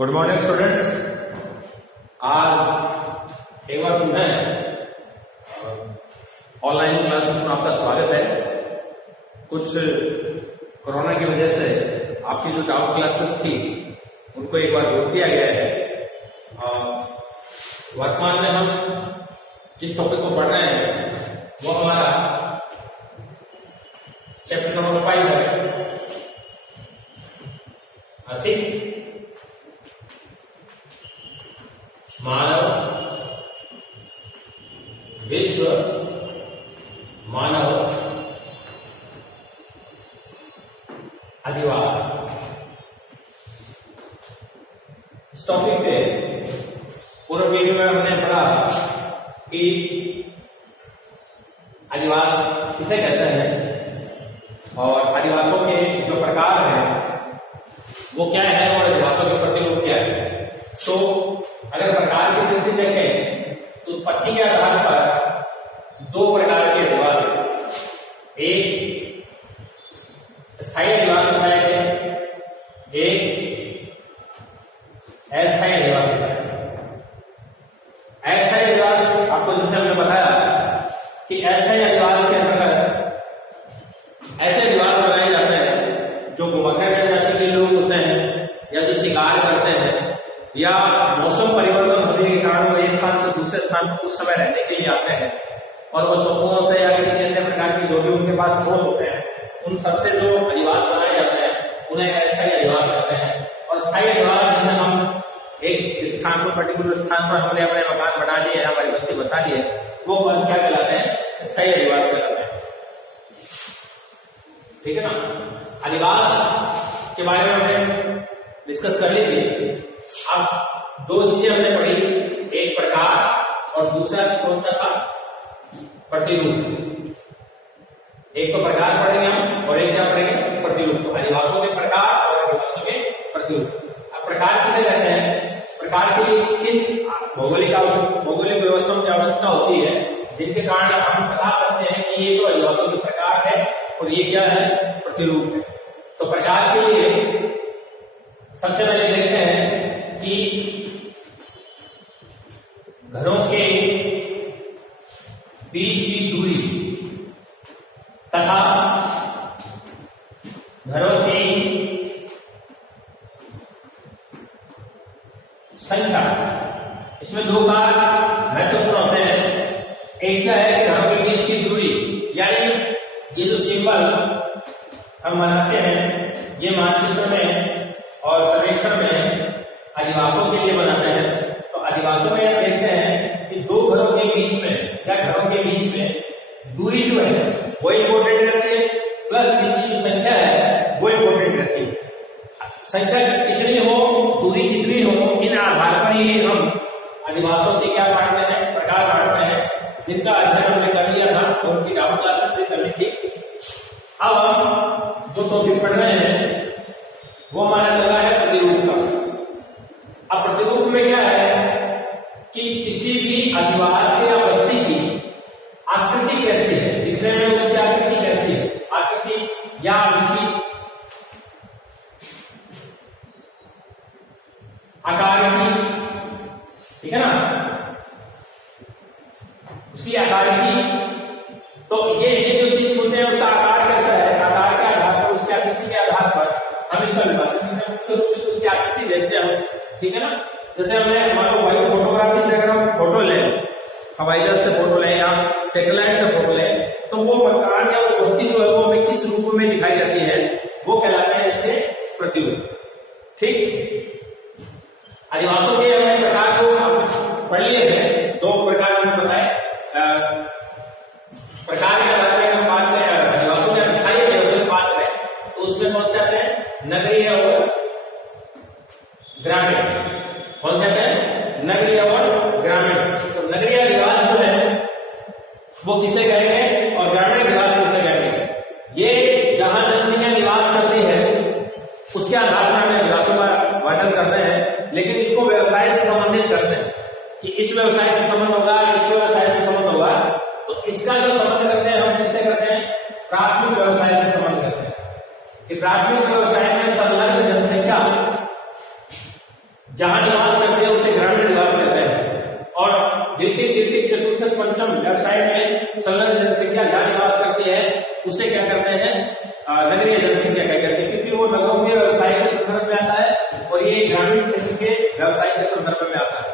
Good morning students. आज एक बार पुनः ऑनलाइन क्लासेस में आपका स्वागत है। कुछ कोरोना की वजह से आपकी जो डाउट क्लासेस थी उनको एक बार रोक दिया गया है। वर्तमान में हम जिस टॉपिक को पढ़ रहे हैं वो हमारा चैप्टर नंबर 5 है, 6 मानव विश्व मानव अधिवास। इस टॉपिक पे पूर्व वीडियो में हमने पढ़ा कि अधिवास किसे कहते हैं और अधिवासों के जो प्रकार हैं वो क्या है और अधिवासों के प्रतिरूप क्या है। तो अगर प्रकार की दृष्टि देखें तो उत्पत्ति के आधार पर दो प्रकार के अधिवास हैं। एक स्थायी अधिवास बताए गए, एक अस्थायी अधिवास बताए गए। अस्थायी अधिवास आपको जैसे हमने बताया कि अस्थायी अधिवास के अंतर्गत ऐसे अधिवास बनाए जाते हैं जो घुमक्कड़ जाति के लोग होते हैं या जो शिकार करते हैं या मौसम परिवर्तन होने के कारण वो एक स्थान से दूसरे स्थान पर कुछ समय रहने के लिए आते हैं और वो तोपों से या किसी अन्य प्रकार की जो भी उनके पास स्रोत होते हैं उन सबसे जो अधिवास बनाए जाते हैं उन्हें अस्थायी अधिवास कहते हैं। और स्थायी अधिवास जिनमें हम एक स्थान पर पर्टिकुलर स्थान पर हमने अपने मकान बना लिए, हमारी बस्ती बसा ली है, वो पद क्या कहलाते हैं? स्थायी अधिवास कहलाते हैं। ठीक है ना। अधिवास के बारे में हमने डिस्कस कर ली थी। अब दो चीजें हमने पढ़ी, एक प्रकार और दूसरा कौन सा था? प्रतिरूप। एक तो प्रकार पढ़ेंगे हम और एक क्या पढ़ेंगे? प्रतिरूप। तो अधिवासों के प्रकार और अधिवासों के प्रतिरूप। अब प्रकार किसे कहते हैं? प्रकार के लिए किन भौगोलिक व्यवस्थाओं की आवश्यकता होती है जिनके कारण हम बता सकते हैं कि ये तो अधिवासों के प्रकार है और ये क्या है? प्रतिरूप है। तो प्रकार के लिए सबसे पहले देखते हैं कि घरों के बीच की दूरी तथा घरों की संख्या, इसमें दो कार महत्वपूर्ण होते हैं। एक क्या है कि घरों के बीच की दूरी, यानी ये जो सिंबल हम बनाते हैं ये मानचित्र में और सर्वेक्षण में अधिवासों के लिए बनाते हैं। तो अधिवासों में देखते हैं कि दो घरों के बीच में या घरों के बीच में दूरी जो है वो इंपॉर्टेंट रहती है, प्लस इनकी जो संख्या है वो इंपॉर्टेंट रहती है। संख्या कितनी हो, दूरी कितनी हो, इन आधार पर ही हम अधिवासों के क्या बांटते हैं? प्रकार बांटते हैं, जिनका अध्ययन हमने कर लिया था और उनकी डाउट क्लासेस भी करनी थी। अब हम जो टॉपिक पढ़ रहे हैं वो हमारा चल रहा है प्रतिरूप का। अब प्रतिरूप में क्या है कि किसी भी अधिवास या बस्ती की आकृति कैसी है, दिखने में उसकी आकृति कैसी है, आकृति या उसकी आकार की, ठीक है ना, उसकी आकार की। तो ये जो चीज बोलते हैं उसका आकार कैसा है, आकार के आधार पर, उसकी आकृति के आधार पर हम इसका विभाजन उसकी आकृति देखते हैं। ठीक है ना। जैसे हमने मान लो वायु फोटोग्राफी से अगर हम फोटो लें, हवाई जहाज से फोटो लें या सैटेलाइट से फोटो लें, तो वो मकान या वो बस्ती जो है वो हमें किस रूप में दिखाई देती है वो कहलाते हैं इसके प्रतिरूप। ठीक। अधिवासों के हमने प्रकार को हम पढ़ लिए थे, दो प्रकार हमने बताए। प्रकार के आधार पर हम बात करें अधिवासों के अस्थायी अधिवासों की बात करें तो उसमें कौन से आते हैं? नगरीय और ग्रामीण। कौन से आते हैं? नगरीय और ग्रामीण। तो नगरीय अधिवास जो है वो किसे कहेंगे और ग्रामीण अधिवास किसे कहेंगे? ये जहां जनसंख्या निवास करती है उसके आधार पर हम अधिवासों का वर्णन करते हैं, लेकिन इसको व्यवसाय से संबंधित करते हैं कि इस व्यवसाय से संबंध होगा, इस व्यवसाय से संबंध होगा। तो इसका जो संबंध करते हैं हम किससे करते हैं? प्राथमिक व्यवसाय से संबंध करते हैं कि प्राथमिक व्यवसाय में संलग्न जनसंख्या जहां निवास करते हैं उसे ग्रामीण निवास कहते हैं। और द्वितीय तृतीय चतुर्थ पंचम व्यवसाय में संलग्न जनसंख्या जहां निवास करती है उसे क्या करते हैं, नगरीय जनसंख्या क्या कहते हैं, क्योंकि वो नगरों के व्यवसाय के संदर्भ में आता है और ये ग्रामीण क्षेत्र के व्यवसाय के संदर्भ में आता है।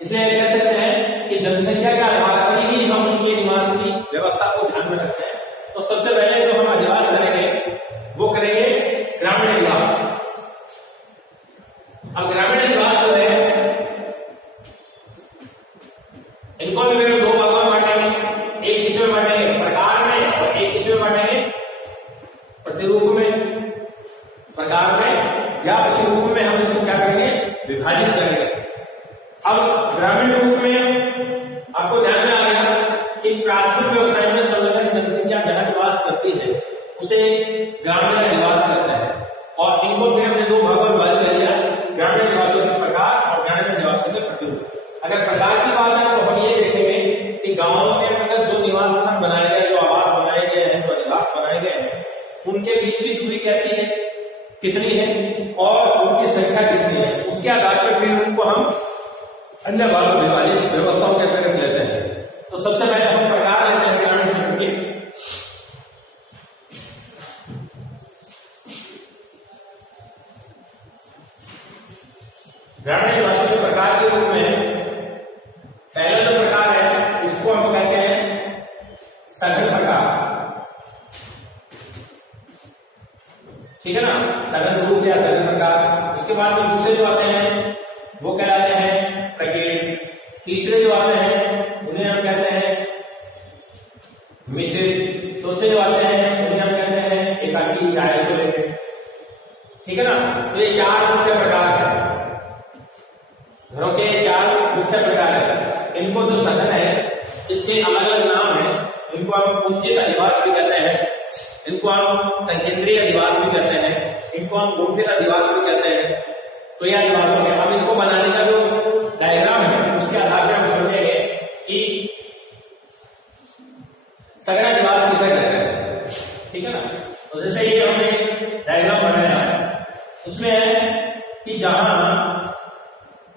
इसलिए कह सकते हैं कि जनसंख्या के आधार पर ही हम उनके निवास की व्यवस्था को ध्यान में रखते हैं। तो सबसे पहले जो हम अधिवास करेंगे वो करेंगे ग्रामीण निवास। अब ग्रामीण निवास जो है इनको भी दो भागों में बांटेंगे, एक किसमें बांटेंगे, प्रकार में, और एक किसमें बांटेंगे, प्रतिरूप में। प्रकार में या प्रतिरूप में हम इसको क्या करेंगे, विभाजित करेंगे। अब ग्रामीण रूप में आपको ध्यान में आ गया कि प्राथमिक व्यवसाय में संलग्न जनसंख्या जहां निवास करती है उसे ग्रामीण निवास करता है। और इनको फिर हमने दो भागों में विभाजित कर दिया, ग्रामीण निवासों के प्रकार और ग्रामीण निवासों के प्रतिरूप। अगर प्रकार की बात है तो हम ये देखेंगे कि गांवों के अंदर जो निवास स्थान बनाए गए, जो आवास बनाए गए हैं, जो अधिवास बनाए गए हैं, उनके बीच की दूरी कैसी है, कितनी है और उनकी संख्या कितनी है, उसके आधार पर फिर उनको हम अन्य भागों में विभाजित व्यवस्थाओं के अंतर्गत लेते हैं। तो सबसे पहले हम प्रकार लेते हैं ग्रामीण क्षेत्र के। ग्रामीण निवासों के प्रकार के रूप में पहला जो प्रकार है उसको हम कहते हैं सघन प्रकार। ठीक है ना, सघन रूप या सघन प्रकार। उसके बाद में दूसरे जो आते हैं वो कहलाते हैं प्रकीर्ण। तीसरे जो आते हैं उन्हें हम कहते हैं मिश्रित। चौथे जो आते हैं उन्हें हम कहते हैं एकाकी या आइसोलेटेड। ठीक है ना, तो ये चार मुख्य प्रकार है, घरों के चार मुख्य प्रकार है। इनको जो सघन है इसके अलग अलग नाम है। इनको हम कुंचित अधिवास भी कहते हैं, इनको हम संकेंद्रीय अधिवास भी कहते हैं, इनको हम गुंफित अधिवास भी कहते हैं। तो यह अधिवास हो गया। अब इनको बनाने का जो डायग्राम है उसके आधार पर हम समझेंगे कि सघन अधिवास किसे कहते हैं। ठीक है ना, तो जैसे ये हमने डायग्राम बनाया, उसमें है कि जहां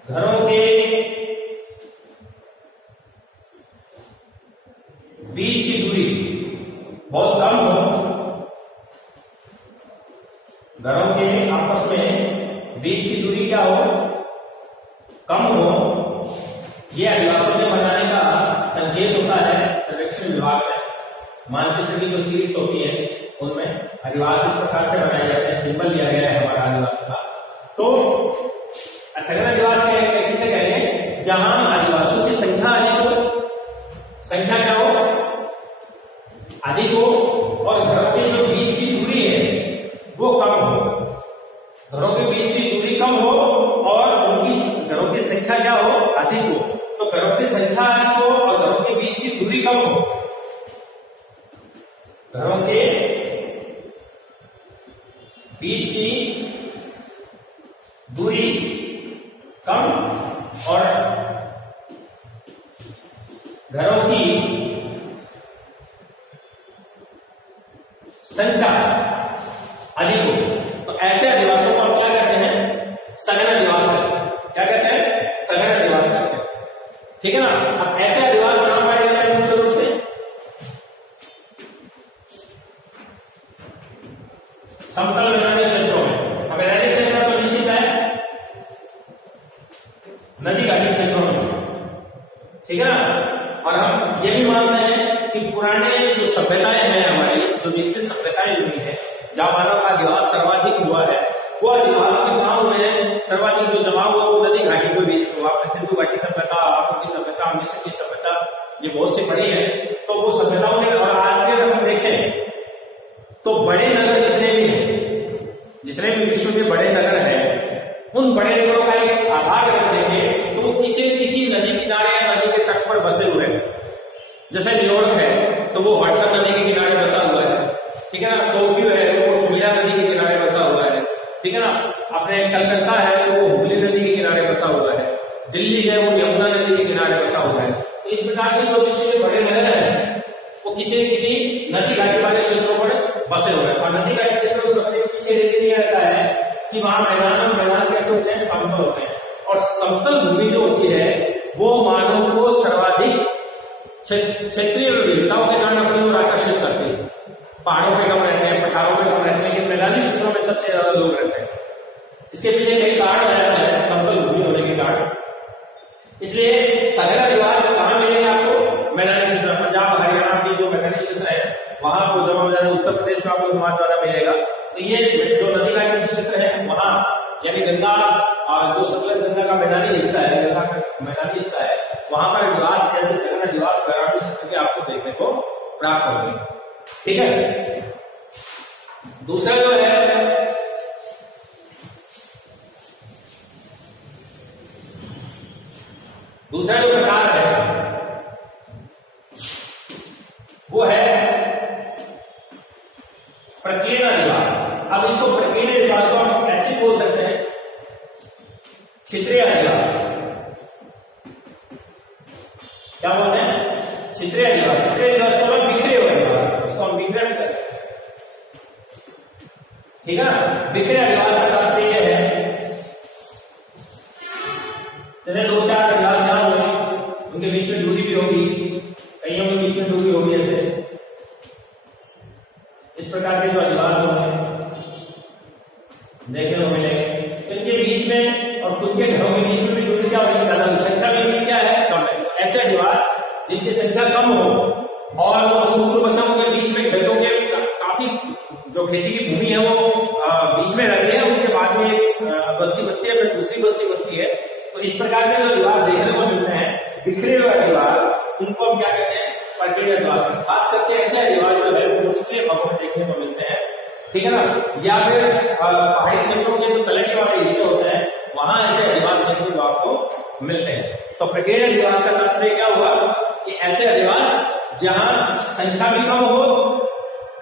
घरों के बीच की दूरी बहुत कम हो, घरों के आपस में बीच की दूरी क्या हो, कम हो, यह अधिवासों के बनाने का संकेत होता है सर्वेक्षण विभाग में। मानचित्र की जो सीरीज होती है उनमें अधिवास इस प्रकार से बनाए जाते हैं, सिंबल दिया गया है हमारा आदिवासी का। तो सघन अधिवास किसे कह रहे हैं, जहां आदिवासियों की संख्या अधिक हो, संख्या क्या हो, अधिक हो, और घरों के जो बीच की दूरी है वो कम हो। घरों के बीच की दूरी कम हो और उनकी घरों की संख्या क्या हो, अधिक हो। तो घरों की संख्या अधिक हो और घरों के बीच की दूरी कम हो। घरों के बीच की दूरी कम और घरों की संख्या अधिक हो, तो ऐसे अधिवासों को हम क्या कहते हैं, सघन अधिवास कहते हैं। क्या कहते हैं, सघन अधिवास कहते हैं। ठीक है ना। अब ऐसे अधिवास कहां पाए जाते हैं, मुख्य रूप से समतल मैदानी क्षेत्रों में। अब मैदानी क्षेत्र तो निश्चित है नदी घाटी क्षेत्रों में। ठीक है ना। और हम ये भी मानते हैं कि पुराने जो सभ्यताएं हैं हमारी, जो विकसित सभ्यताएं हुई है, जहां मानव का अधिवास सर्वाधिक हुआ है, वो अधिवास के कहां हुए हैं, सर्वाधिक जो जमा हुआ वो नदी घाटी को बीच में हुआ। सिंधु घाटी सभ्यता, हापुड़ की सभ्यता, मिस्र की सभ्यता, ये बहुत सी बड़ी है। तो वो सभ्यताओं में, और आज भी अगर हम देखें तो बड़े नगर जितने भी हैं, जितने भी विश्व के बड़े नगर हैं, उन बड़े नगरों का एक आधार अगर देखें तो वो किसी न किसी नदी किनारे या नदी के तट पर बसे हुए हैं। जैसे न्यूयॉर्क है तो वो हडसन नदी के किनारे बसा हुआ है। ठीक है ना। टोक्यो है तो वो सुमिला नदी के किनारे बसा हुआ है। ठीक है ना। अपने कलकत्ता है तो वो हुगली नदी के किनारे बसा हुआ है। दिल्ली है वो यमुना नदी के किनारे बसा हुआ है। तो इस प्रकार से जो विश्व के बड़े नगर हैं वो किसी न किसी नदी घाटी वाले क्षेत्रों पर बसे हुए हैं। और नदी घाटी क्षेत्रों में बसने के पीछे रीजन यह रहता है कि वहां मैदान कैसे होते हैं, समतल होते हैं। समतल भूमि जो होती है वो मानव को सर्वाधिक क्षेत्रीय विविधताओं के कारण अपनी ओर आकर्षित करती है। पहाड़ों पे कम रहते हैं, पठारों पे कम रहते हैं, लेकिन मैदानी क्षेत्रों में सबसे ज्यादा लोग रहते हैं। इसके पीछे कई कारण है, समतल भूमि होने के कारण। इसलिए सघन अधिवास कहाँ मिलेगा आपको? मैदानी क्षेत्र, पंजाब हरियाणा की जो मैदानी क्षेत्र है वहां आपको जमा हो जाए, उत्तर प्रदेश में आपको समाज द्वारा मिलेगा। तो ये जो नदी का क्षेत्र है वहां, यानी गंगा जो सतलज गंगा का मैदानी हिस्सा है, गंगा का मैदानी हिस्सा है, वहां पर अधिवास ऐसे सघन अधिवास ग्रामीण क्षेत्र के आपको देखने को प्राप्त होंगे। ठीक है। दूसरा जो है दूसरा जो प्रकार है वो है प्रकीर्ण अधिवास। अब इसको प्रकीर्ण अधिवास को हम ऐसे बोल सकते हैं, क्षेत्रीय अधिवास। क्या बोलते हैं? क्षेत्रीय अधिवास। क्षेत्रीय अधिवास को हम बिखरे हुए अधिवास, उसको हम बिखरा भी कर सकते हैं। ठीक है ना। बिखरे अधिवास का तात्पर्य है जैसे 2-4 अधिवास यहां हुए, उनके बीच में दूरी भी होगी, कईयों के बीच में दूरी होगी, ऐसे इस प्रकार के जो अधिवास होंगे देखने को मिलेंगे। इनके बीच में और खुद के घरों के बीच में भी दूरी क्या होगी? ज्यादा। संख्या भी इनकी क्या है? कम है। तो ऐसे अधिवास जिनकी संख्या कम हो और पूर्ववशों के बीच में खेतों के काफी जो खेती की भूमि है वो बीच में रखी है, उनके बाद में एक बस्ती है, फिर दूसरी बस्ती है। तो इस प्रकार के जो अधिवास देखने को मिलते हैं, बिखरे हुए अधिवास, उनको हम क्या कहते हैं? प्रकीर्ण अधिवास। खास करके ऐसे अधिवास जो है वो निचले भागों में देखने को मिलते हैं। ठीक है ना। या फिर पहाड़ी क्षेत्रों के जो तलने वाले हिस्से होते हैं वहां ऐसे अधिवास देखने को आपको मिलते हैं। तो प्रकीर्ण अधिवास का तात्पर्य क्या हुआ कि ऐसे अधिवास जहां संख्या भी कम हो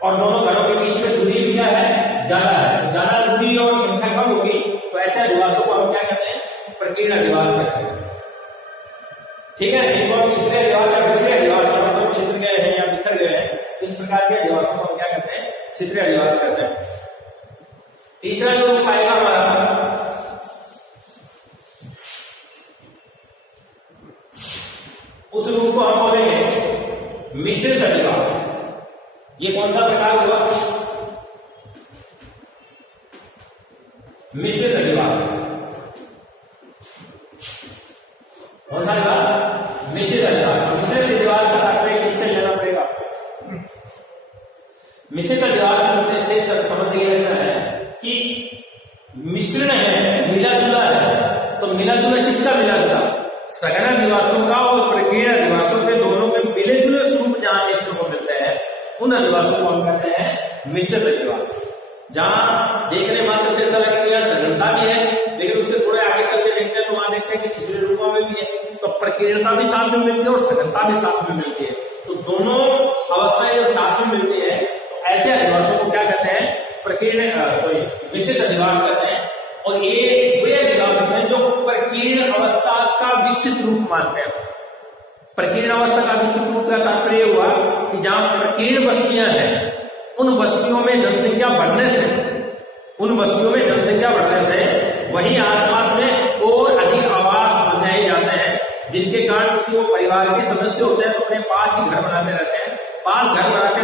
और दोनों घरों के बीच में दूरी भी क्या है? ज्यादा है। ज्यादा दूरी और संख्या कम होगी तो ऐसे अधिवासों को हम क्या कहते हैं? प्रकीर्ण अधिवास कहते हैं। ठीक है। इनको हम क्षेत्रीय अधिवास या बिखरे अधिवास, मतलब क्षेत्र गए हैं या बिखर गए हैं, इस प्रकार के अधिवासों को हम क्या कहते हैं? क्षेत्रीय अधिवास कहते हैं। तीसरा जो रूप आएगा हमारा, उस रूप को हम बोलेंगे मिश्रित अधिवास। ये कौन सा प्रकार हुआ? मिश्रित अधिवास। कौन सा अधिवास? मिश्रित अधिवास। मिश्रित अधिवास का तात्पर्य किससे लेना पड़ेगा? मिश्रित अधिवास से समझ ये रखना है कि मिश्रण है, मिला जुला है। तो मिला जुला किसका मिला जुला? सघन अधिवासों का और प्रकीर्ण अधिवासों के दोनों के मिले जुले स्वरूप जहां देखने को मिलते हैं, उन अधिवासों को हम कहते हैं मिश्रित अधिवास। जहां देखने मात्र से ऐसा लगेगा सघनता भी है, लेकिन उसके थोड़े आगे चल के देखते हैं तो वहां देखते हैं कि छिद्र रूपों में भी है। तो प्रकीर्णता भी साथ में मिलती है और सघनता भी साथ में मिलती है। तो दोनों अवस्थाएं जब साथ में मिलती है तो ऐसे अधिवासों को क्या कहते हैं? मिश्रित अधिवास कहते हैं। और ये वे अधिवास होते हैं जो प्रकीर्ण अवस्था का विकसित रूप मानते हैं। प्रकीर्ण अवस्था का विकसित रूप का तात्पर्य हुआ कि जहां प्रकीर्ण बस्तियां हैं, उन बस्तियों में जनसंख्या बढ़ने से वहीं आसपास में और अधिक आवास बनाए जाते हैं, जिनके कारण क्योंकि वो परिवार के सदस्य होते हैं तो अपने पास ही घर बनाते रहते हैं। पास घर बनाते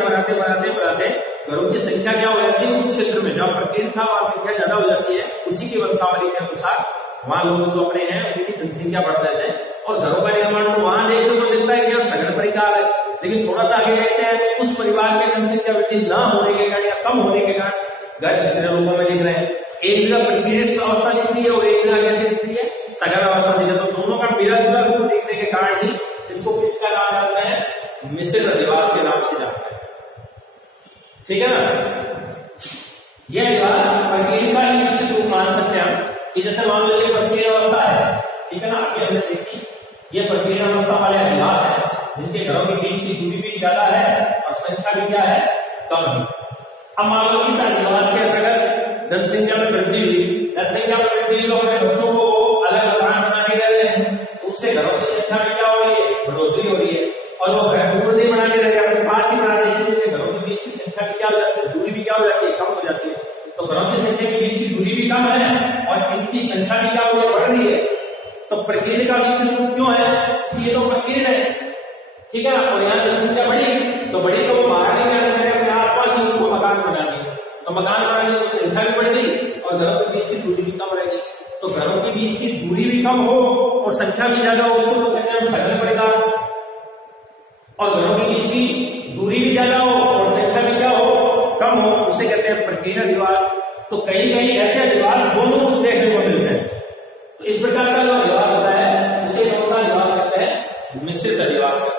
घरों की संख्या क्या हो जाती है? उस क्षेत्र में जहां प्रकीर्ण था वहां संख्या ज्यादा हो जाती है। उसी की वंशावली के अनुसार वहां लोग जो अपने हैं उनकी जनसंख्या बढ़ने से और घरों का निर्माण तो वहां देखने को मिलता है कि सघन परिवार है, लेकिन थोड़ा सा आगे देखते हैं तो उस परिवार में जनसंख्या वृद्धि न होने के कारण या कम होने के कारण घर क्षेत्र रूपों में दिख रहे हैं। एक जगह प्रकीर्ण अवस्था दिख रही है और एक जगह कैसे दिख रही है? सघन अवस्था दिख रही है। तो दोनों का मिला जुला रूप देखने के कारण ही इसको किसका नाम जानते हैं? मिश्रित अधिवास के नाम से जानते हैं। ठीक है ना। यह अधिवास प्रकीर्ण का ही विकसित रूप मान सकते हैं कि जैसे मान लो ये प्रकीर्ण अवस्था है, ठीक है ना। आगे हमने देखी ये प्रकीर्ण अवस्था वाले अधिवास है जिसके घरों के बीच की दूरी भी ज्यादा है और संख्या भी क्या है? कम है। अब मान लो इस अधिवास के अंतर्गत जनसंख्या में वृद्धि हुई, तो अपने बच्चों को अलग मकान बना के रह रहे हैं, तो उससे घरों की संख्या में क्या हो रही है? बढ़ोतरी हो रही है। और वो घर दूर नहीं बना के रह रहे, अपने पास ही बना रहे, इसलिए घरों के बीच की संख्या भी क्या हो जाती है? दूरी भी क्या हो जाती है? कम हो जाती है। तो घरों की संख्या के बीच की दूरी भी कम है और इनकी संख्या भी क्या हो रही है? बढ़ रही है। प्रकीर्ण का विकसित रूप क्यों है कि ये तो प्रकीर्ण है, ठीक है ना, और यहाँ जनसंख्या बढ़ी तो बढ़ी तो वो बाहर नहीं आने लगे, अपने आसपास ही उनको मकान बना दिए, तो मकान बनाने की संख्या भी बढ़ गई और घरों के बीच की दूरी भी कम रहेगी। तो घरों के बीच की दूरी भी कम हो और संख्या भी ज्यादा हो, उसको तो कहते हैं सघन परिकार। और घरों के बीच की दूरी भी ज्यादा हो और संख्या भी क्या हो, कम हो, उसे कहते हैं प्रकीर्ण अधिवास। तो कहीं कहीं ऐसे अधिवास दोनों देखने को मिलते हैं। तो इस प्रकार का जो अधिवास होता है उसे कौन सा अधिवास कहते हैं, मिश्रित अधिवास कहते हैं,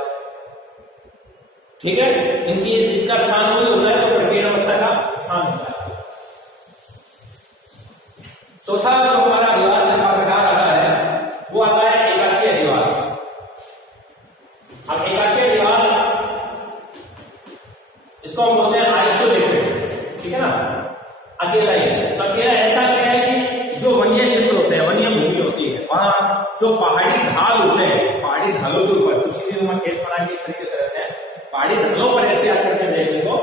ठीक है। इनका स्थान वही होता है तो प्रकीर्ण अवस्था का स्थान होता है। चौथा जो हमारा अधिवास का प्रकार आता है वो आता है एकाकी अधिवास। अब एकाकी अधिवास इसको हम बोलते हैं आइसोलेटेड, ठीक है ना, अकेला ही। तो अकेला ऐसा क्या है कि जो वन्य क्षेत्र होते हैं, वन्य भूमि होती है, वहां जो पहाड़ी ढाल होते हैं, पहाड़ी ढालों के ऊपर इसीलिए खेत बना के इस तरीके से रहते हैं, पहाड़ी ढालों पर ऐसे आकृतियां देखने को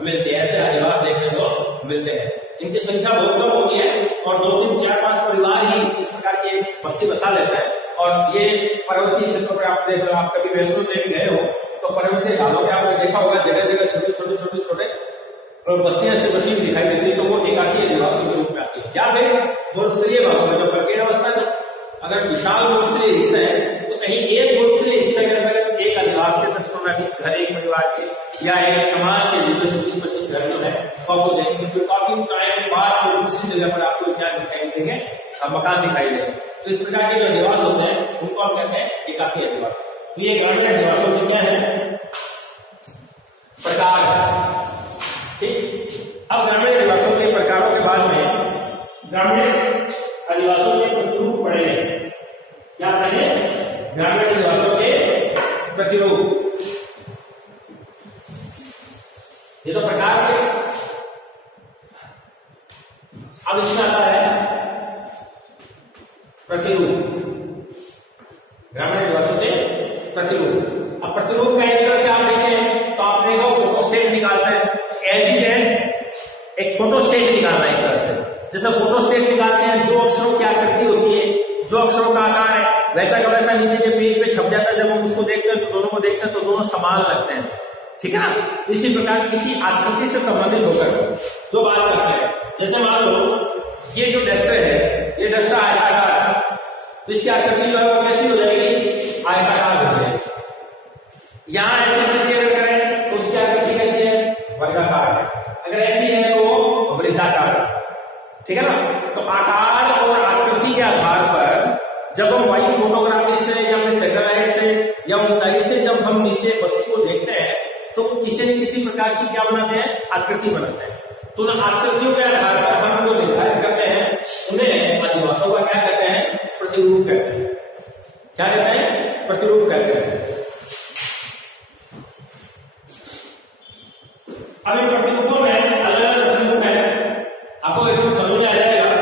मिलते हैं, ऐसे अधिवास देखने को मिलते हैं। इनकी संख्या बहुत कम होती है और 2, 3, 4, 5 परिवार ही इस प्रकार की बस्ती बसा लेते हैं। और ये पर्वतीय क्षेत्रों पर आप देख लो, आप कभी वैष्णो देवी गए हो तो पर्वतीय ढालों में आपने देखा होगा जगह जगह छोटे छोटे छोटे छोटे बस्तियां से बसी हुई दिखाई देती है, तो वो एकाकी अधिवासों के रूप में आती है। या फिर बहुस्तरीय भागों में जो प्रकीर्ण अवस्था है, अगर विशाल बहुस्तरीय हिस्सा है तो कहीं एक बहुस्तरीय हिस्से के अंदर एक अधिवास के 10-15-20 घर एक परिवार के या एक समाज के 20-25 घर जो है तो आपको देखेंगे तो काफी टाइम बाद दूसरी जगह पर आपको क्या दिखाई देंगे, मकान दिखाई देंगे। तो इस प्रकार के जो अधिवास होते हैं उनको हम कहते हैं एकाकी अधिवास। तो ये ग्रामीण अधिवासों के क्या है, प्रकार है, ठीक। अब ग्रामीण अधिवासों के प्रकारों के बाद में ग्रामीण अधिवासों के प्रतिरूप पढ़ेंगे। क्या पढ़ेंगे, ग्रामीण अधिवासों के प्रतिरूप। ये तो प्रकार के। अब इसमें आता है प्रतिरूप, ग्रामीण अधिवासों के प्रतिरूप। अब प्रतिरूप का एक तरह से आप देखें तो आप देखो फोटोस्टेट निकालते हैं, एज इट एज एक फोटोस्टेट निकालना है एक तरह से। जैसे फोटोस्टेट निकालते हैं, जो अक्षरों की आकृति होती है, जो अक्षरों का आकार है वैसा का वैसा नीचे के पेज पे छप जाता है। जब हम उसको देखते हैं तो दोनों को देखते हैं तो दोनों समान लगते हैं, ठीक है ना। इसी प्रकार किसी आकृति से संबंधित होकर जो बात करते हैं, जैसे मान लो ये जो डस्टर है, ये डस्टर आयताकार है, तो इसकी आकृति जो है वो कैसी हो जाएगी, आयताकार हो जाएगी। यहां ऐसी स्थिति अगर करें तो उसकी आकृति कैसी है, वर्गाकार है। अगर ऐसी है तो वो वृत्ताकार है, ठीक है ना। तो आकार और आकृति के आधार पर जब हम वही फोटोग्राफी से या फिर सैटेलाइट से या ऊंचाई से जब हम नीचे वस्तु को देखते हैं तो किसी न किसी प्रकार की क्या बनाते हैं, आकृति बनाते हैं। तो उन आकृतियों के आधार पर हम जो निर्धारित करते हैं उन्हें अधिवासों का क्या कहते हैं, प्रतिरूप कहते हैं। क्या कहते हैं, प्रतिरूप कहते हैं। अब इन प्रतिरूपों में अलग अलग प्रतिरूप है, आपको एकदम समझ में आ जाएगा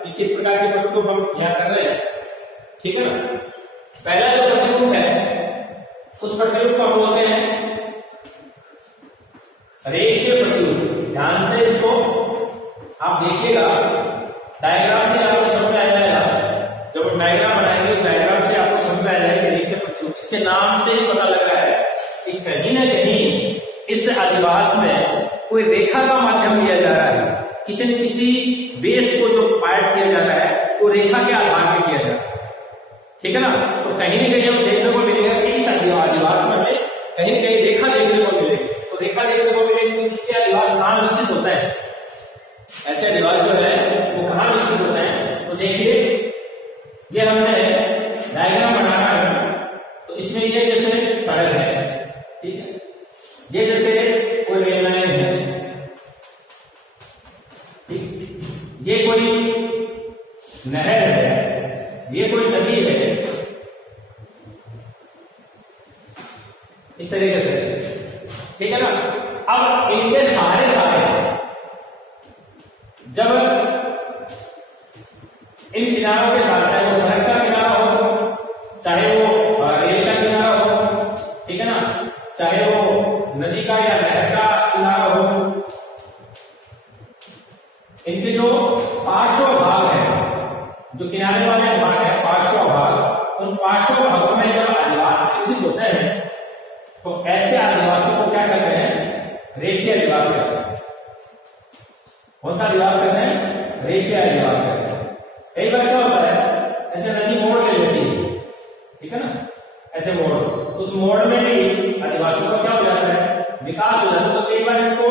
कि किस प्रकार के प्रतिरूप हम यहाँ कर रहे हैं, ठीक है ना। पहला जो प्रतिरूप है उस प्रतिरूप को हम बोलते हैं रेखीय प्रतिरूप। ध्यान से इसको आप देखिएगा, डायग्राम से आपको समझ में आ जाएगा। जब हम डायग्राम बनाएंगे उस डायग्राम से आपको समझ में आ जाएगा कि रेखीय प्रतिरूप, इसके नाम से ही पता लग रहा है कि कहीं ना कहीं इस अधिवास में कोई रेखा का माध्यम लिया जा रहा है, किसी न किसी बेस को जो पार्ट किया जा रहा है वो रेखा के आधार पर किया जा रहा है, ठीक है ना। तो कहीं न कहीं हम देखने को मिलेगा कि इस अधिवास में कहीं न कहीं रेखा देखने को मिलेगी। तो रेखा देखने को मिलेगी, इससे अधिवास कहां विकसित होता है, ऐसे अधिवास जो है वो कहां विकसित होते हैं। तो देखिए ये हमने डायग्राम बनाना है, तो इसमें ये जैसे सड़क है, ठीक है, ये जैसे कोई रेल लाइन है, ठीक, ये कोई नहर है, ये कोई नदी है, इस तरीके से, ठीक है ना। अब इनके सारे जब इन किनारों के साथ, चाहे वो सड़क का किनारा हो, चाहे वो रेल का किनारा हो, ठीक है ना, चाहे वो नदी का या नहर का किनारा हो, इनके जो पार्श्व भाग है, जो किनारे वाले भाग है, पार्श्व भाग, उन पांचों भागों में जब अधिवास विकसित होते हैं तो ऐसे अधिवासों को क्या कहते हैं? रेखीय अधिवास कहते हैं। कौन सा अधिवास कहते हैं? रेखीय अधिवास कहते हैं। कई बार क्या होता है, ऐसे नदी मोड़ ले लेती है, ठीक है ना, ऐसे मोड़, उस मोड़ में भी अधिवासों का क्या हो जाता है? विकास हो जाता है। तो कई बार इनको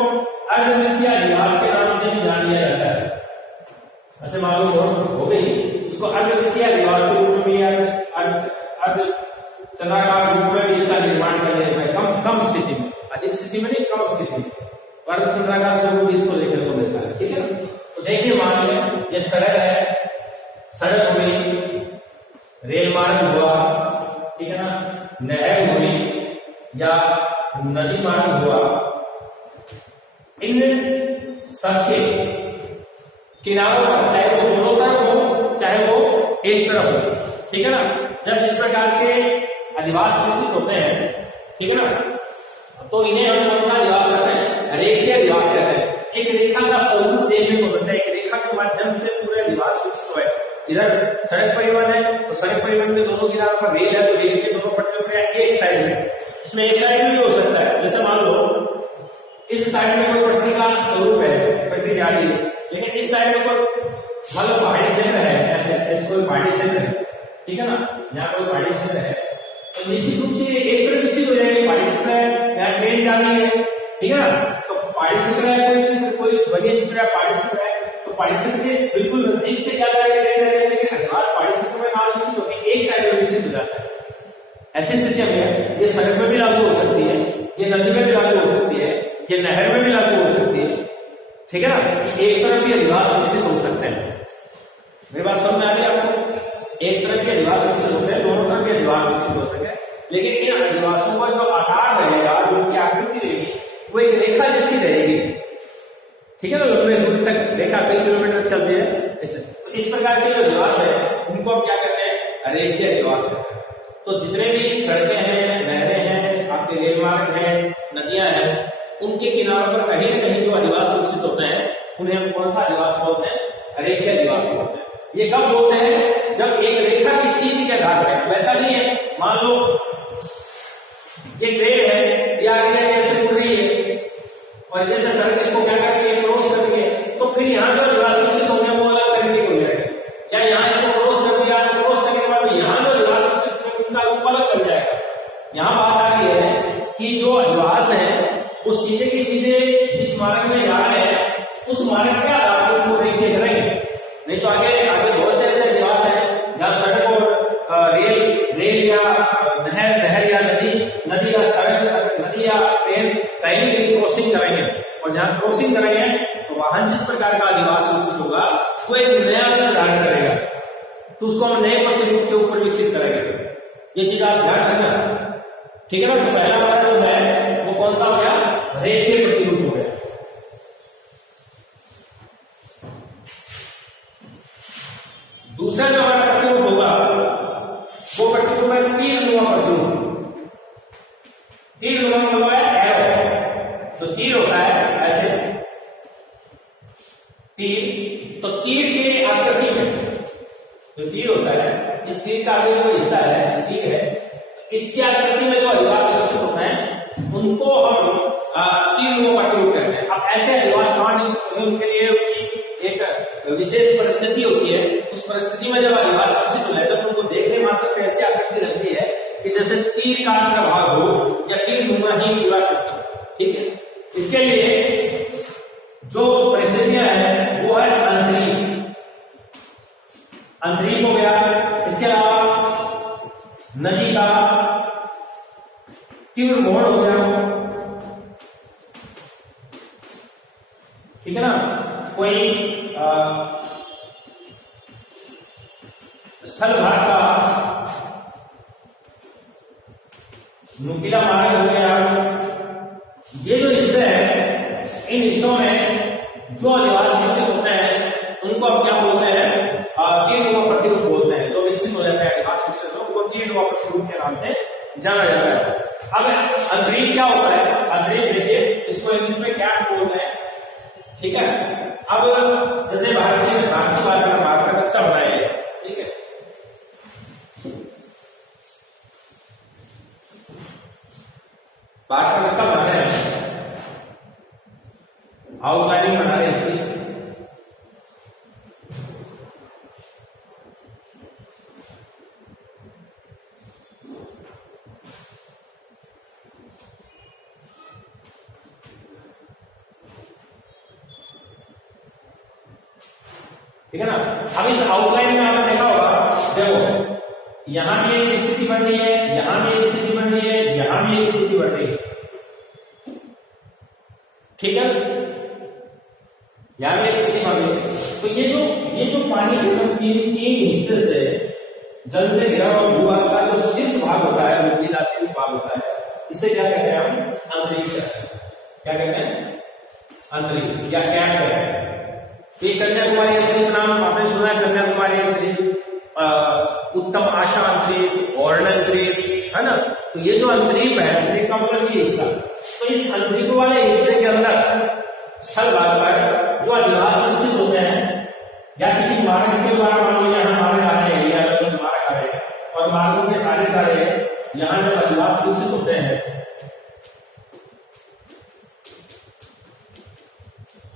अर्धरेखीय अधिवास के नाम से भी जान लिया जाता है। ऐसे मान लो मोड़ हो गई, उसको अर्धरेखीय अधिवास के रूप में भी अर्ध चंद्राकार रूप में इसका निर्माण कर लेते हैं, कम स्थिति में, अधिक स्थिति में नहीं, कम स्थिति में अर्ध चंद्राकार स्वरूप इसको देखने को मिलता है, ठीक है ना। तो देखिए मान लें ये सड़क है, सड़क हो गई, रेल मार्ग हुआ, ठीक है ना, नहर हुई या नदी मार्ग हुआ, इन सबके किनारों पर चाहे वो दोनों तरफ हो चाहे वो एक तरफ हो, ठीक है ना, जब इस प्रकार के अधिवास विकसित होते हैं, ठीक है ना, तो इन्हें हम कौन सा अधिवास कहते हैं? रेखीय अधिवास कहते हैं। एक रेखा का स्वरूप देखने को मिलता है, एक रेखा के माध्यम से पूरे अधिवास विकसित हुए। इधर सड़क परिवहन है तो सड़क परिवहन के दोनों किनारों पर रेल है तो रेल के दोनों पटरियों पर एक साइड में, इसमें एक साइड में भी हो सकता है। जैसे मान लो इस साइड में कोई पटरी का स्वरूप है, पटरी जा रही है, लेकिन इस साइड में कोई मतलब पहाड़ी क्षेत्र है, ऐसे कोई पहाड़ी क्षेत्र है, ठीक है ना, यहाँ कोई पहाड़ी क्षेत्र है तो निश्चित रूप से एक तरफ विकसित हो जाएगी। पहाड़ी क्षेत्र है, यहाँ ट्रेन जा रही है, ठीक है ना, तो पहाड़ी क्षेत्र है, कोई वन्य क्षेत्र है, पहाड़ी क्षेत्र है, तो पहाड़ी क्षेत्र के बिल्कुल नजदीक से क्या जाएगा? ट्रेन जाएगी, लेकिन अधिवास पहाड़ी क्षेत्र में ना विकसित होकर एक साइड में विकसित हो जाता है। ऐसी स्थितियां में ये सड़क में भी लागू हो सकती है, ये नदी में भी लागू हो सकती है, ये नहर में भी लागू हो सकती है, ठीक है ना, कि एक तरफ भी अधिवास विकसित हो सकते हैं। मेरी बात समझ आ रही है आपको? एक तरफ के अधिवास विकसित होते हैं, दोनों तरफ के अधिवास विकसित होते हैं, लेकिन इन अधिवासों का जो आकार रहेगा, जो उनकी आकृति रहेगी, वो एक रेखा जैसी रहेगी, ठीक है ना, लंबे दूर तक रेखा कई किलोमीटर चलती है। इस प्रकार के जो अधिवास है उनको हम क्या कहते हैं? रेखीय अधिवास कहते हैं। तो जितने भी सड़कें हैं, नहरें हैं, आपके रेल मार्ग हैं, नदियां हैं, उनके किनारों पर कहीं न कहीं जो अधिवास विकसित होते हैं उन्हें हम कौन सा अधिवास बोलते हैं? रेखीय अधिवास बोलते हैं। ये कब बोलते हैं? जब एक रेखा की सीधी के आधार पर, वैसा नहीं है मान लो ये ट्रेन है, ये आगे ऐसे उड़ रही है और जैसे सड़क इसको क्या करके ये क्रॉस कर रही है, तो फिर यहाँ जो अधिवास विकसित होंगे वो अलग तरीके हो जाएगा। या यहाँ इसको क्रॉस कर दिया तो क्रॉस करने के बाद यहाँ जो अधिवास विकसित होंगे उनका रूप अलग बन जाएगा। यहाँ बात आ रही है कि जो अधिवास है वो सीधे के सीधे इस मार्ग में जा रहे हैं, उस मार्ग के आधार पर उनको रेखीय करेंगे। नहीं तो आगे बहुत से ऐसे अधिवास हैं जहाँ सड़क और रेल या नहर या नदी या सड़क, नदी या ट्रेन कहीं कहीं क्रॉसिंग करेंगे, और जहाँ क्रॉसिंग करेंगे तो वहां जिस प्रकार का अधिवास विकसित होगा वो एक नया रूप धारण करेगा, तो उसको हम नए प्रतिरूप के ऊपर विकसित करेंगे। ये चीज आप ध्यान रखना, ठीक है ना। तो पहला वाला जो है वो कौन सा हो गया? रेखीय प्रतिरूप हो गया। दूसरा जो हमारा प्रतिरूप होगा वो प्रतिरूप है तीर-नुमा प्रतिरूप। तीर-नुमा मतलब है एरो, तो तीर होता है ऐसे तीर, तो तीर की आकृति में जो तीर होता है, इस तीर का आगे जो हिस्सा है तीर है, इसकी आकृति में जो अधिवास विकसित होते हैं उनको हम तीर-नुमा प्रतिरूप कहते हैं। अब ऐसे अधिवास कहां विकसित होंगे उनके लिए एक विशेष परिस्थिति होती है। उस परिस्थिति में जब अधिवास विकसित हो जाए तो उनको देखने मात्र से ऐसी आकृति लगती है कि जैसे तीर का प्रभाव हो या तीर-नुमा ही पूरा सिस्टम, ठीक है। इसके लिए जो परिस्थितियां हैं वो है अंतरीप हो गया, इसके अलावा नदी का तीव्र मोड़ हो गया, ठीक है ना, कोई स्थल भाग का नुकीला मार्ग हो गया। ये जो हिस्से हैं, इन हिस्सों में जो अधिवास विकसित होते हैं उनको हम क्या बोलते हैं? तीर-नुमा प्रतिरूप बोलते हैं। जो विकसित हो जाता है अधिवास विकसित हो उनको तीर-नुमा प्रतिरूप के नाम से जाना जाता है। अब अंतरीप क्या होता है? अंतरीप देखिए, इसको इंग्लिश में कैप बोलते हैं, ठीक है। अब जैसे भारतीय भाषा का नक्शा बनाया है, ठीक है, पार्क का नक्शा बना रहे हैं, आउटलाइनिंग बना रहे हैं इसकी। ठीक है ना। अब इस आउटलाइन में आपने देखा होगा, देखो यहां भी एक स्थिति बन रही है, यहां भी एक स्थिति बन रही है, यहां भी एक स्थिति बन रही है। ठीक है, यहां भी एक स्थिति बन रही है। तो ये जो पानी तीन हिस्से से जल से घिरा हुआ भूभाग का जो शीर्ष भाग होता है, नुकीला शीर्ष भाग होता है, इसे क्या कहते हैं हम? अंतरिक्ष कहते हैं। क्या कहते हैं? अंतरिक्ष या कैप कहते हैं। तो ये कन्याकुमारी अंतरिक्ष नाम आपने सुना है, कन्याकुमारी अंतरिक्ष, उत्तम आशा अंतरिक्ष, ऑर्न अंतरिक्ष, है ना। तो ये जो अंतरिक्ष है, अंतरिक्ष का मतलब ये हिस्सा, तो इस अंतरिक्ष वाले हिस्से के अंदर स्थल भाग पर जो अधिवास विकसित होते हैं, या किसी मार्ग के द्वारा, मान लो यहाँ मार्ग आ रहे हैं, या मार्ग आ रहे हैं, और मार्गों के सारे यहाँ जब अधिवास विकसित होते हैं,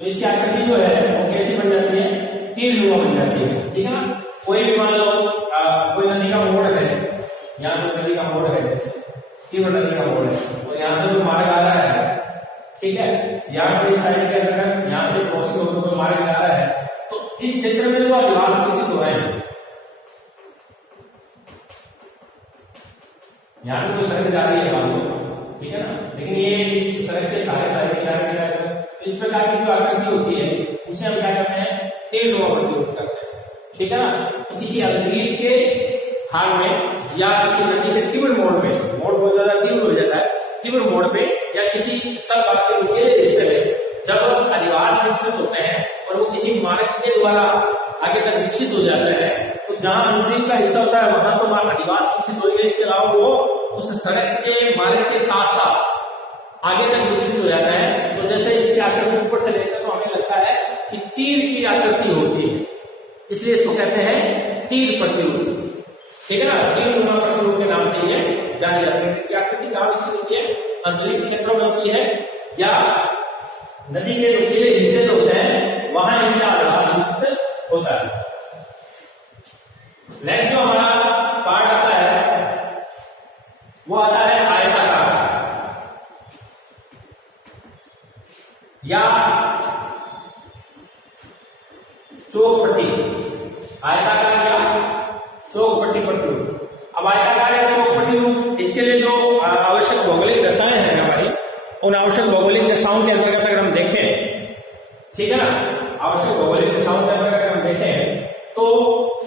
तो इसकी आकृति जो है वो कैसी बन जाती है? तीरनुमा बन जाती है। ठीक है ना। कोई भी मान लो कोई नदी का मोड़ है, यहाँ कोई नदी का मोड़ है, जैसे तीव्र नदी का मोड़ है, तो यहाँ से जो मार्ग आ रहा है, ठीक है, यहाँ पर इस साइड के अंदर यहाँ से क्रॉसिंग होकर कोई मार्ग आ रहा है, तो इस क्षेत्र में जो अधिवास विकसित हो रहे हैं, यहाँ पे कोई सड़क जा रही है मान लो, ठीक है ना, लेकिन ये इस सड़क के सारे किनारे इस प्रकार की जो आकृति होती है उसे हम क्या करते हैं? तीरनुमा प्रतिरूप करते हैं। ठीक है ना। तो किसी अंतरिक्ष के भाग में या किसी नदी के तीव्र मोड़ पे, मोड़ बहुत ज्यादा तीव्र हो जाता है, तीव्र मोड़ पे या किसी स्थल भाग के नुकीले हिस्से में जब अधिवास विकसित होते हैं और वो किसी मार्ग के द्वारा आगे तक विकसित हो जाता है, तो जहां अंतरिक्ष का हिस्सा होता है वहां तो अधिवास विकसित हो गया, इसके अलावा वो उस सड़क के मार्ग के साथ साथ आगे तक विकसित हो जाता है। तो जैसे इसकी आकृति ऊपर से लेकर तो हमें लगता है कि तीर की आकृति होती है, इसलिए इसको कहते हैं तीर प्रतिरूप। ठीक है ना। तीरनुमा प्रतिरूप के नाम से ये जानी जाती है। की आकृति कहां विकसित होती है? अंतरिक्ष क्षेत्रों में होती है, या नदी के नुकीले हिस्से जो होते हैं वहां इनका अधिवास विकसित होता है। नेक्स्ट जो हमारा पार्ट आता है वो आता है आयताकार या चौपट्टी। आयताकार या चौपट्टी प्रतिरूप। अब आयताकार या चौपट्टी रूप, इसके लिए जो आवश्यक भौगोलिक दशाएं हैं हमारी, उन आवश्यक भौगोलिक दशाओं के अंतर्गत अगर हम देखें, ठीक है ना, आवश्यक भौगोलिक दशाओं के अंतर्गत अगर हम देखें तो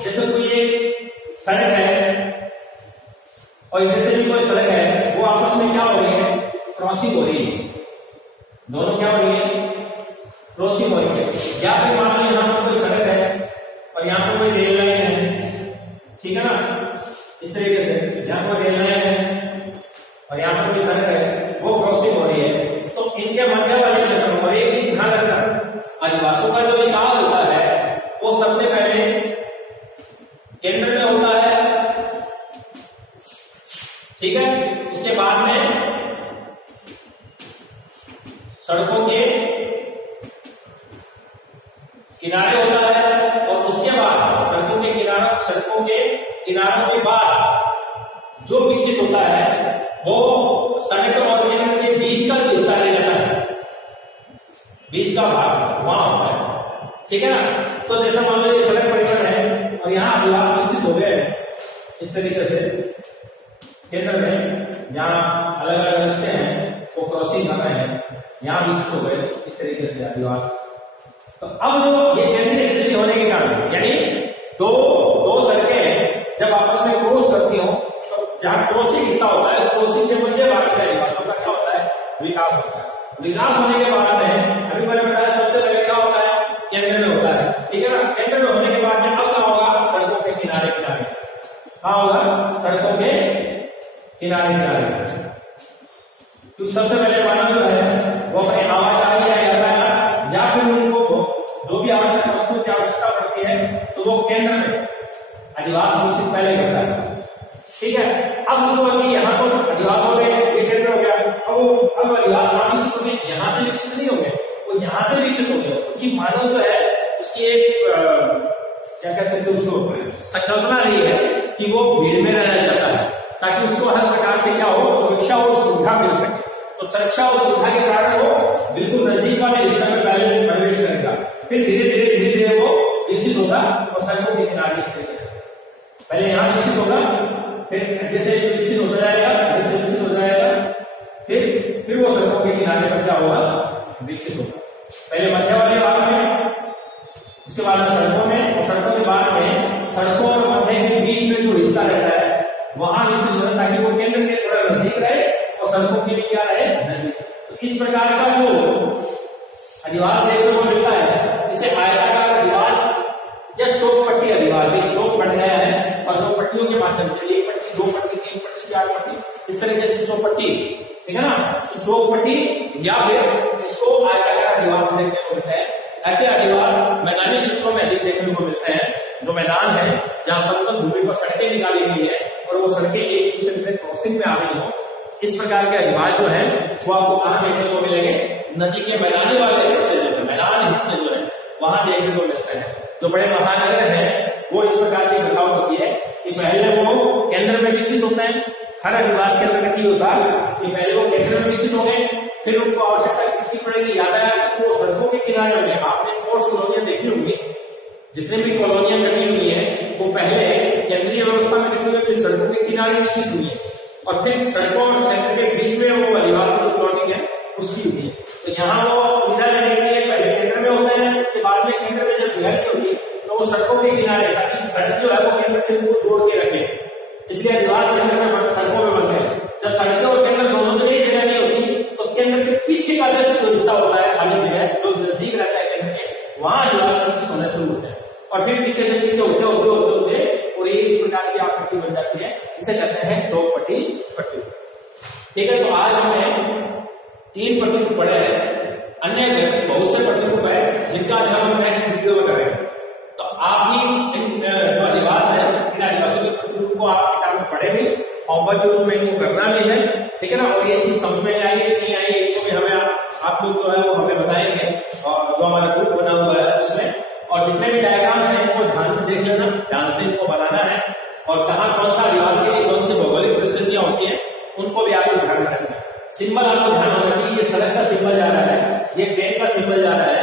जैसे कोई एक सड़क है और इधर से भी कोई सड़क है, वो आपस में क्या हो रही है? क्रॉसिंग हो रही है। दोनों क्या हो रही है? क्रॉसिंग हो रही है। या फिर मान लो यहाँ पर कोई सड़क है और यहाँ पर कोई रेल लाइन है, ठीक है ना, इस तरीके से यहाँ पर रेल लाइन है और यहाँ पर कोई सड़क है, वो क्रॉसिंग हो रही है। तो इनके मध्य वाले क्षेत्र में एक ही ध्यान रखना, अधिवासों का जो विकास होता है वो सबसे पहले केंद्र में होता है, ठीक है, उसके बाद में सड़कों के किनारे होता है, और उसके बाद सड़कों के किनारों के बाद जो विकसित होता है वो सड़क और केंद्र के बीच का जो हिस्सा ले जाता है, बीच का भाग वहां होता है। ठीक है ना। तो जैसे मान लो ये सड़क परिसर है और यहाँ अधिवास विकसित हो गए इस तरीके से, केंद्र में जहाँ अलग अलग रास्ते हैं वो क्रॉसिंग कर रहे हैं, यहाँ विकसित हो गए इस तरीके से अधिवास। तो अब जो ये केंद्रीय स्थिति होने के कारण, यानी दो सड़कें जब आपस में क्रॉस करती हो, तो जहां क्रॉसिंग हिस्सा होता है, उस क्रॉसिंग के मध्य भाग में अधिवासों का क्या होता है? विकास होता है। विकास होने के बाद में अभी मैंने बताया सबसे पहले क्या होता है? केंद्र में होता है, ठीक है ना। केंद्र में होने के बाद में अब क्या होगा? सड़कों के किनारे कहाँ होगा? सड़कों के किनारे। क्योंकि सबसे पहले मानव जो है वो अपनी आवाजाही या यातायात या फिर उनको जो भी आवश्यक वस्तुओं की आवश्यकता पड़ती है तो वो केंद्र में अधिवास विकसित पहले करता है। ठीक है। अब जो अभी यहाँ पर अधिवास हो गए, ये केंद्र हो गया, अब अधिवास कहाँ विकसित हो गए, यहाँ से विकसित नहीं हो गए, वो यहाँ से विकसित हो गए, क्योंकि मानव जो है उसकी एक क्या कह सकते उसको संकल्पना रही है कि वो भीड़ में रहना चाहता है, ताकि उसको हर प्रकार से क्या हो, सुरक्षा और सुविधा मिल सके। तो सुरक्षा और सुविधा के कारण वो बिल्कुल नजदीक वाले हिस्से में पहले प्रवेश करेगा, फिर धीरे धीरे वो विकसित होगा और सड़कों के किनारे इस तरीके से पहले यहाँ विकसित होगा, फिर जैसे विकसित होता जाएगा, जैसे विकसित हो जाएगा, फिर वो सड़कों के किनारे पर क्या होगा, विकसित होगा। पहले मध्य वाले भाग में, उसके बाद सड़कों में, और सड़कों के बाद में सड़कों और मध्य के बीच में जो हिस्सा रहता है वहां विकसित होगा, ताकि वो केंद्र के थोड़ा नजदीक रहे और सड़कों के लिए क्या रहे, नजदीक। तो इस प्रकार का जो अधिवास देखने को मिलता है, इसे आयताकार अधिवास या चौपट्टी अधिवास, एक चौक बन गया है और दो पट्टियों के माध्यम से, एक पट्टी, दो पट्टी, तीन पट्टी, चार पट्टी, इस तरीके से चौपट्टी, ठीक है ना। तो चौपट्टी या फिर इसको आयताकार अधिवास देखने को मिलता है। ऐसे अधिवास मैदानी क्षेत्रों में अधिक देखने को मिलते हैं, जो मैदान है जहां समतल भूमि पर सड़कें निकाली गई है और वो सड़कें एक दूसरे से क्रॉसिंग में आ रही हो, इस प्रकार के अधिवास जो है वो आपको कहां देखने को मिलेंगे, नदी के मैदानी वाले हिस्से जो है, मैदान हिस्से जो है वहां देखने को मिलते हैं। जो बड़े महानगर हैं वो इस प्रकार की बसावट होती है कि पहले वो केंद्र में विकसित होते हैं, हर अधिवास के अंतर्गत ही होता है कि पहले वो केंद्र में विकसित हो गए, फिर उनको आवश्यकता किसकी पड़ेगी, यातायात की, वो सड़कों के किनारे होंगे। आपने पोस्ट कॉलोनियां देखी होंगी, जितने भी कॉलोनियां कटी हुई है वो पहले केंद्रीय व्यवस्था में कटी हुई, फिर सड़कों के किनारे विकसित हुई है और फिर सड़कों और शहर के बीच में वो अधिवास की जो प्लॉटिंग है उसकी हुई है। तो यहाँ वो सुविधा लेने के लिए पहले केंद्र में होते हैं, उसके बाद में केंद्र में जब जगह होती है तो वो सड़कों के किनारे, ताकि सड़क जो है वो केंद्र से उनको जोड़ के रखे, इसलिए अधिवास केंद्र में सड़कों में बनते हैं। जब सड़कें और केंद्र दोनों जगह ही जगह नहीं होती तो केंद्र के पीछे का जो हिस्सा होता है, खाली जगह जो नजदीक रहता है केंद्र के, वहां अधिवास विकसित होने शुरू होते हैं और फिर पीछे से पीछे होते और ये इस प्रकार की आकृति बन जाती है, इसे कहते हैं चौपट्टी प्रतिरूप। ठीक है, तो आज हमने 3 प्रतिरूप पढ़े हैं, अन्य बहुत से प्रतिरूप है जिनका अध्ययन हम नेक्स्ट वीडियो में करेंगे। तो आप भी इन जो अधिवास है, इन अधिवासों के प्रतिरूप को आप किताब में पढ़े भी, होमवर्क के रूप में इनको करना भी है, ठीक है ना। और ये चीज समझ में आएगी कि नहीं आएगी, इनको भी हमें आप लोग जो है वो हमें बताएंगे, और जो हमारा ग्रुप बना हुआ है उसमें, और जितने भी डायग्राम्स हैं इनको ध्यान से देख लेना, ध्यान से इनको बनाना है, और कहाँ कौन सा अधिवास के लिए कौन सी भौगोलिक परिस्थितियां होती हैं उनको भी आपको ध्यान रखना है। सिंबल आपको ध्यान होना चाहिए, ये सड़क का सिंबल जा रहा है, ये ट्रेन का सिंबल जा रहा है,